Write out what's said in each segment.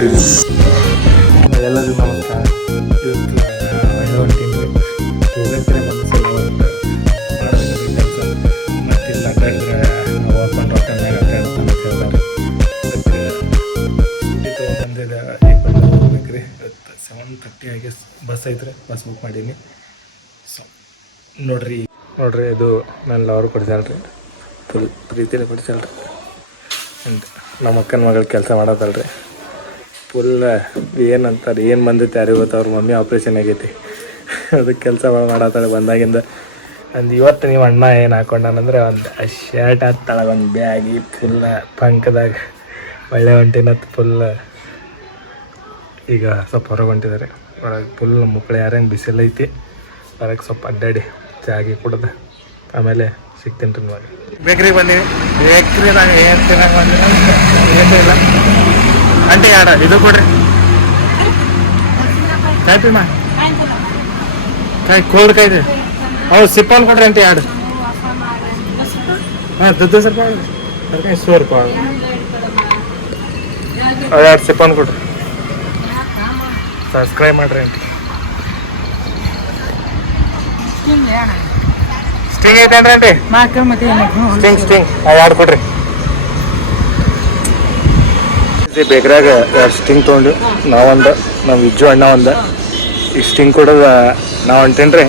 Continue. ಎಲ್ಲರಿಗೂ ನಮಸ್ಕಾರ. ಇವತ್ತು ಒಳ್ಳೆ ಹೊಂಟೀನಿ ಹೋಗಕ್ಕೆ ಮನಸ್ಸಲ್ಲ ಒಂದು ಮಾಡೋದಕ್ಕೆ ಕೆಲಸ ಮತ್ತಿಲ್ಲ ಅಡ್ಡಾಡಿದ್ರೆ ನಾವು ಓಪನ್ ರೋಟನ್ನಾಗ ಅಡ್ಡಾಡ್ತಾನೆ ಅಂತ ಹೇಳ್ತಾರೆ. ಅದಕ್ಕೆ ಸ್ಕೂಟಿ ತೊಗೊಂಬಂದಿದೆ ಈಗ ಬಂದು ಹೋಗ್ಬೇಕು ರೀ. ಇವತ್ತು 7:30 ಆಗಿ ಬಸ್ ಐತ್ರಿ, ಬಸ್ ಬುಕ್ ಮಾಡೀನಿ. ಸೊ ನೋಡ್ರಿ ಇದು ನನ್ನ ಲವರ್ ಕೊಡ್ಸಲ್ರಿ, ಫುಲ್ ಪ್ರೀತಿಲಿ ಕೊಡ್ಸಲ್ರಿ. ಆ್ಯಂಡ್ ನಮ್ಮ ಅಕ್ಕನ ಮಗಳು ಕೆಲಸ ಮಾಡೋದಲ್ರಿ. ಫುಲ್ ಏನಂತಾರೆ ಏನು ಬಂದೈತೆ ಯಾರಿಗೆ ಗೊತ್ತು, ಅವ್ರ ಮಮ್ಮಿ ಆಪ್ರೇಷನ್ ಆಗೈತಿ, ಅದಕ್ಕೆ ಕೆಲಸ ಮಾಡತ್ತಾಳೆ ಬಂದಾಗಿಂದ. ಅಂದು ಇವತ್ತು ನೀವು ಅಣ್ಣ ಏನು ಹಾಕೊಂಡಾನಂದ್ರೆ ಒಂದು ಶರ್ಟ್ ಹತ್ತಳಗೆ ಒಂದು ಬ್ಯಾಗಿ ಫುಲ್ ಪಂಕದಾಗ ಒಳ್ಳೆ ಹೊಂಟಿನತ್ತು ಫುಲ್. ಈಗ ಸ್ವಲ್ಪ ಹೊರಗೆ ಹೊಂಟಿದ್ದಾರೆ, ಹೊರಗೆ ಫುಲ್ ಮುಕ್ಕಳು ಯಾರಂಗೆ ಬಿಸಿಲೈತಿ. ಹೊರಗೆ ಸ್ವಲ್ಪ ಅಡ್ಡಾಡಿ ಚಾಗಿ ಕುಡ್ದು ಆಮೇಲೆ ಸಿಗ್ತೀನಿ ರೀ. ಇವಾಗ ಬೇಕ್ರಿಗೆ ಬಂದೀನಿ. ಬೇಕ್ರಿದಾಗ ಏನು ತಿನ್ನಕ್ಕೆ ಬಂದಿಲ್ಲ ಇಲ್ಲ ಅಂಟೆ ಯಾಡ ಇದು ಕೊಡ್ರಿ ಕಾಯಿ ಪಿಮಾ ಕಾಯಿ ಕೋಲ್ಡ್ ಕಾಯ್ದೆ ಹೌದು ಸಿಪ್ಪಲ್ ಕೊಡ್ರಿ ಅಂತ ಎರಡು. ಹಾಂ ದುಡ್ಡು ಸ್ವಲ್ಪ ಅದಕ್ಕೆ 100 ರೂಪಾಯಿ ಎರಡು ಸಿಪ್ಪನ್ ಕೊಡ್ರಿ. ಸಬ್ಸ್ಕ್ರೈಬ್ ಮಾಡ್ರಿ ಅಂತ. ಸ್ಟಿಂಗ್ ಐತೇನ್ರಿ ಆಂಟಿ? ಸ್ಟಿಂಗ್ ಎರಡು ಕೊಡ್ರಿ. ಬೇಕ್ರಾಗ 2 ಸ್ಟಿಂಗ್ ತೊಗೊಂಡು ನಾವೊಂದು ನಮ್ಮ ವಿಜ್ಜು ಅಣ್ಣ ಒಂದು. ಈ ಸ್ಟಿಂಗ್ ಕೊಡೋದು ನಾವು ಹೊಂಟೇನಿ ರೀ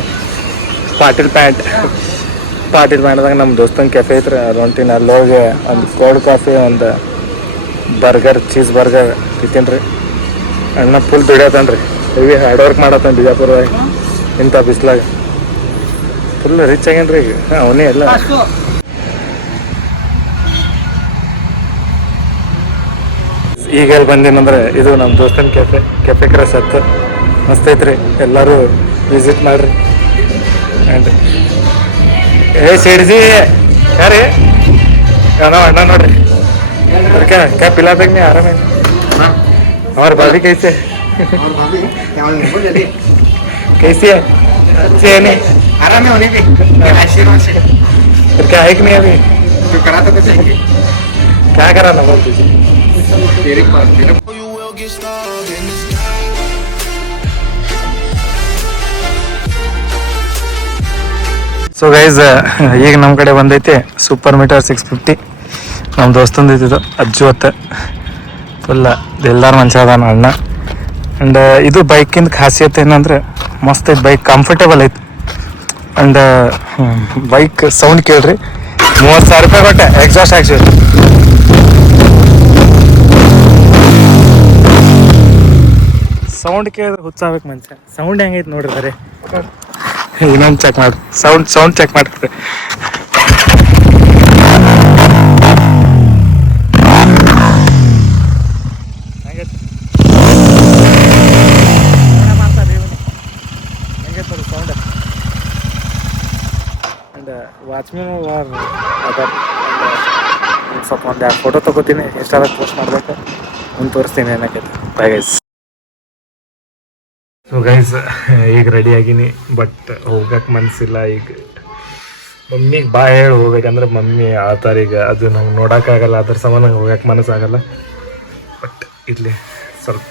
ಪಾಟೀಲ್ ಪ್ಯಾಂಟ್ದಾಗ ನಮ್ಮ ದೋಸ್ತನ ಕೆಫೆ ಐತ್ರಿ, ಅಲ್ಲಿ ಹೊಂಟೀನಿ. ಅಲ್ಲಿ ಹೋಗಿ ಒಂದು ಕೋಲ್ಡ್ ಕಾಫಿ, ಒಂದು ಬರ್ಗರ್, ಚೀಸ್ ಬರ್ಗರ್ ತಿಂತೀನಿ ರೀ. ಅಣ್ಣ ಫುಲ್ ದುಡಿಯತಾನ ರೀ, ಹೆವಿ ಹಾರ್ಡ್ ವರ್ಕ್ ಮಾಡತ್ತಾನ ಬಿಜಾಪುರದಾಗ ಇಂಥ ಬಿಸ್ಲಾಗ. ಫುಲ್ ರಿಚ್ ಆಗ್ಯಾನ ರೀ ಈಗ ಅವನೇ ಎಲ್ಲ. ಈಗ ಎಲ್ಲಿ ಬಂದೀನಂದ್ರೆ ಇದು ನಮ್ಮ ದೋಸ್ತನ ಕೆಫೆ ಕ್ರಶ್ ಹತ್ತು ಮಸ್ತ್ ಐತ್ರಿ, ಎಲ್ಲರೂ ವಿಸಿಟ್ ಮಾಡ್ರಿ. ಆ್ಯಂಡ್ ಸೇಡ್ಜಿ ಯಾರೀ ನಾವು ಅಣ್ಣ ನೋಡ್ರಿ ಅದಕ್ಕೆ ಕ್ಯಾ ಪಿಲಾದಾಗ ನೀ ಆರಾಮ ಅವ್ರ ಭಾभी कैसे है अच्छे है नहीं आराम है होने की आशीर्वाद से फिर क्या है कि नहीं अभी जो करा था तो चाहिए क्या कराना बोल तुझे तेरे पास तेरे ಸೊ ಗೈಸ್ ಈಗ ನಮ್ಮ ಕಡೆ ಬಂದೈತೆ ಸೂಪರ್ ಮೀಟರ್ 650. ನಮ್ಮ ದೋಸ್ತಂದು ಇದ್ದಿದ್ದು ಅಜ್ಜು ಹೊತ್ತ ಫುಲ್ಲ ಎಲ್ಲಾರು ಮನುಷ್ಯ ಅದಾನ ಅಣ್ಣ. ಆ್ಯಂಡ್ ಇದು ಬೈಕಿಂದ ಖಾಸಿಯತ್ ಏನಂದ್ರೆ ಮಸ್ತ್ ಐತೆ ಬೈಕ್, ಕಂಫರ್ಟೇಬಲ್ ಐತೆ. ಆ್ಯಂಡ್ ಬೈಕ್ ಸೌಂಡ್ ಕೇಳ್ರಿ, 30,000 ರೂಪಾಯಿ ಕೊಟ್ಟೆ ಎಕ್ಸಾಸ್ಟ್ ಹಾಕ್ಸಿದ್ರು. ಸೌಂಡ್ ಕೇಳಿದ್ರೆ ಹುಚ್ಚಾಗಬೇಕು ಮನುಷ್ಯ. ಸೌಂಡ್ ಹೆಂಗೈತೆ ನೋಡ್ರಿ ಬರೀ. ಇನ್ನೊಂದು ಚೆಕ್ ಮಾಡಿ, ಸೌಂಡ್ ಚೆಕ್ ಮಾಡ್ರಿ. ಸೌಂಡ್ ಆ್ಯಂಡ್ ವಾಚ್ಮ್ಯಾನ್ ಅದಾರ. ಸ್ವಲ್ಪ ಒಂದು 2 ಫೋಟೋ ತೊಗೋತೀನಿ, ಇನ್ಸ್ಟಾದಾಗ ಪೋಸ್ಟ್ ಮಾಡಬೇಕು, ಮುಂದೆ ತೋರಿಸ್ತೀನಿ ಏನಕ್ಕೈತೆ. Bye guys. ಸೊ ಗೈಸ್ ಈಗ ರೆಡಿ ಆಗೀನಿ, ಬಟ್ ಹೋಗಕ್ಕೆ ಮನಸ್ಸಿಲ್ಲ. ಈಗ ಮಮ್ಮಿಗೆ ಬಾ ಹೇಳಿ ಹೋಗ್ಬೇಕಂದ್ರೆ ಮಮ್ಮಿ ಆಳ್ತಾರೆ ಈಗ, ಅದು ನಂಗೆ ನೋಡೋಕ್ಕಾಗಲ್ಲ, ಅದ್ರ ಸಂಬಂಧ ನಂಗೆ ಹೋಗಕ್ಕೆ ಮನಸ್ಸಾಗಲ್ಲ. ಬಟ್ ಇಲ್ಲಿ ಸ್ವಲ್ಪ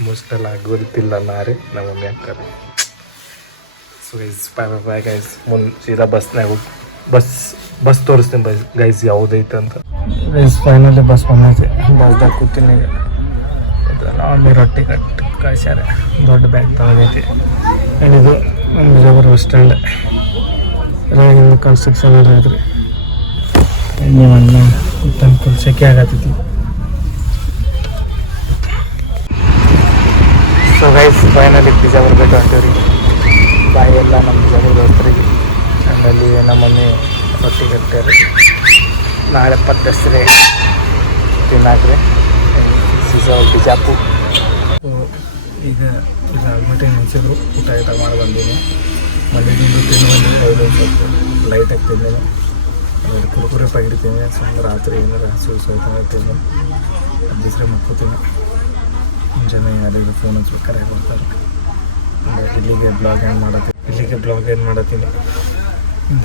ಎಮೋಷ್ನಲ್ ಆಗೋದಿಲ್ಲ ನಾರಿ ನಮ್ಮ ಮಮ್ಮಿ ಆಗ್ತಾರೆ. So guys bye guys. ಮುಂದೆ ಸೀದಾ ಬಸ್ನಾಗ ಹೋಗಿ ಬಸ್ ತೋರಿಸ್ತೀನಿ ಗೈಸ್ ಯಾವುದೈತೆ ಅಂತ. ಗೈಸ್ ಫೈನಲಿ ಬಸ್ ಬಂದೈತೆ, ಬಸ್ದಾಗ ಕೂತೀನಿ ಈಗ. ಅಲ್ಲಿ ರೊಟ್ಟಿ ಕಳ್ಸ್ಯಾರ, ದೊಡ್ಡ ಬ್ಯಾಗ್ ತಗೊಂಡೈತಿ. ಇದು ನಮ್ಮ ಬಿಜಾಪುರ ಬಸ್ ಸ್ಟ್ಯಾಂಡ್. ಹಿಂದೆ ಕನ್ಸ್ಟ್ರಕ್ಷನ್ ಎಲ್ಲ ಐತ್ರಿ. ನೀವನ್ನ ಫುಲ್ ಸೆಕೆ ಆಗತ್ತೈತಿ. ಸೊ ಗೈಸ್ ಫೈನಲಿ ಬಿಜಾಪುರ ಬಿಟ್ಟು ಹೊಂಟೀವ್ರಿ. ಬಾಯಿ ಎಲ್ಲ ನಮ್ಮ ಬಿಜಾಪುರ ದೋಸ್ತರಿಗೆ. ಆಮೇಲೆ ನಮ್ಮ ಮಮ್ಮಿ ರೊಟ್ಟಿ ಕಟ್ಟಾರಿ. ನಾಳೆ 20 ಹೆಸರೇ ತಿನ್ನಾಕ್ರಿ ಬಿಜಾಪುರ. ಈಗ ಇದು ಆಲ್ಮಟ್ಟಿ ನೆನೆಸಿದ್ರು, ಊಟ ಮಾಡಿ ಬಂದೀನಿ. ಮನೆಯಿಂದ ತಿಂದು ಬಂದಿನಿ, 5 ಸ್ವಲ್ಪ ಲೈಟಾಗಿ ತಿಂದೇನೆ. ಕುರುಕುರೆ ಪ್ಯಾಕೆಟ್ ತಿಂದೆ. ಸುಮ್ಮನೆ ರಾತ್ರಿ ಏನಾರು ಹಸು ತಿಂದು ದಿವ್ಸ ಮಕ್ಕೋತೀನಿ. ಮುಂಜಾನೆ ಯಾರಿಗೆ ಫೋನ್ ಹಚ್ಬೇಕಾರೆ ಬರ್ತಾರೆ. ಇಲ್ಲಿಗೆ ಬ್ಲಾಗ್ ಏನು ಮಾಡತ್ತೀನಿ.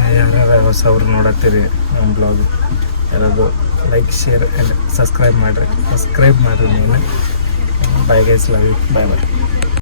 ಯಾರ್ಯಾರು ಹೊಸವ್ರು ನೋಡತ್ತೀರಿ ನಮ್ಮ ಬ್ಲಾಗ್, ಯಾರಾದ್ರು ಲೈಕ್ ಶೇರ್ ಆ್ಯಂಡ್ ಸಬ್ಸ್ಕ್ರೈಬ್ ಮಾಡಿರಿ ನೀನು. Bye guys, love you, by.